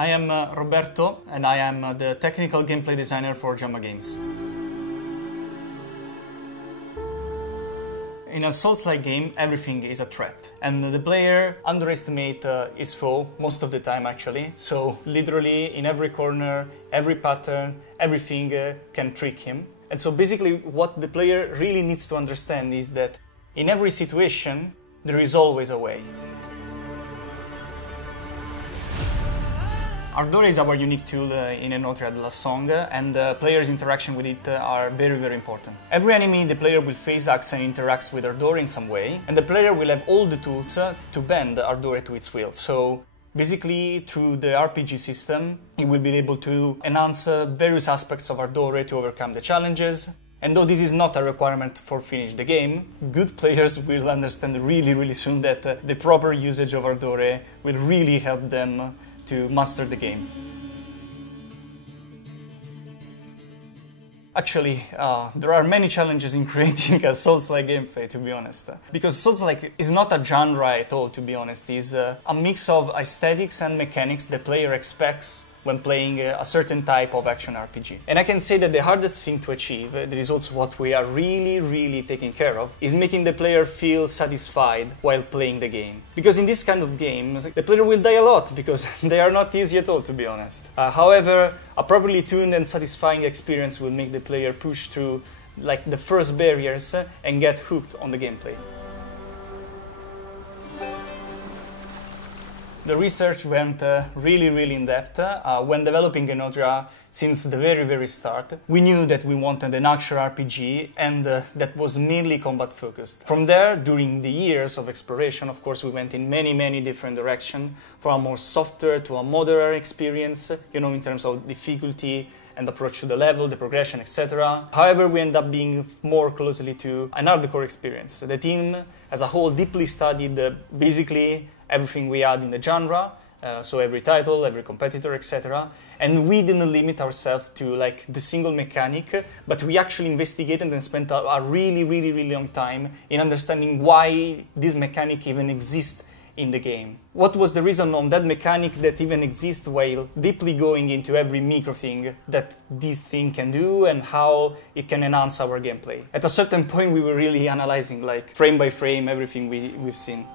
I am Roberto, and I am the technical gameplay designer for Jamba Games. In a Souls-like game, everything is a threat, and the player underestimates his foe most of the time actually. So literally in every corner, every pattern, everything can trick him. And so basically what the player really needs to understand is that in every situation there is always a way. Ardore is our unique tool in Enotria, the last song, and the player's interaction with it are very, very important. Every enemy the player will face acts and interacts with Ardore in some way, and the player will have all the tools to bend Ardore to its will. So basically, through the RPG system, he will be able to enhance various aspects of Ardore to overcome the challenges. And though this is not a requirement for finish the game, good players will understand really, really soon that the proper usage of Ardore will really help them to master the game. Actually, there are many challenges in creating a Souls-like gameplay, to be honest. Because Souls-like is not a genre at all, to be honest. It's a mix of aesthetics and mechanics the player expects when playing a certain type of action RPG. And I can say that the hardest thing to achieve, that is also what we are really taking care of, is making the player feel satisfied while playing the game. Because in this kind of games, the player will die a lot, because they are not easy at all, to be honest. However, a properly tuned and satisfying experience will make the player push through like the first barriers and get hooked on the gameplay. The research went really in depth. When developing Enotria, since the very start, we knew that we wanted an action RPG and that was mainly combat focused. From there, during the years of exploration, of course, we went in many different directions, from a more softer to a moderate experience, in terms of difficulty and approach to the level, the progression, etc. However, we end up being more closely to an hardcore experience. The team as a whole deeply studied basically everything we had in the genre, so every title, every competitor, etc. And we didn't limit ourselves to like the single mechanic, but we actually investigated and spent a really long time in understanding why this mechanic even exists in the game. What was the reason on that mechanic that even exists, while deeply going into every micro thing that this thing can do and how it can enhance our gameplay. At a certain point we were really analyzing like frame by frame everything we've seen.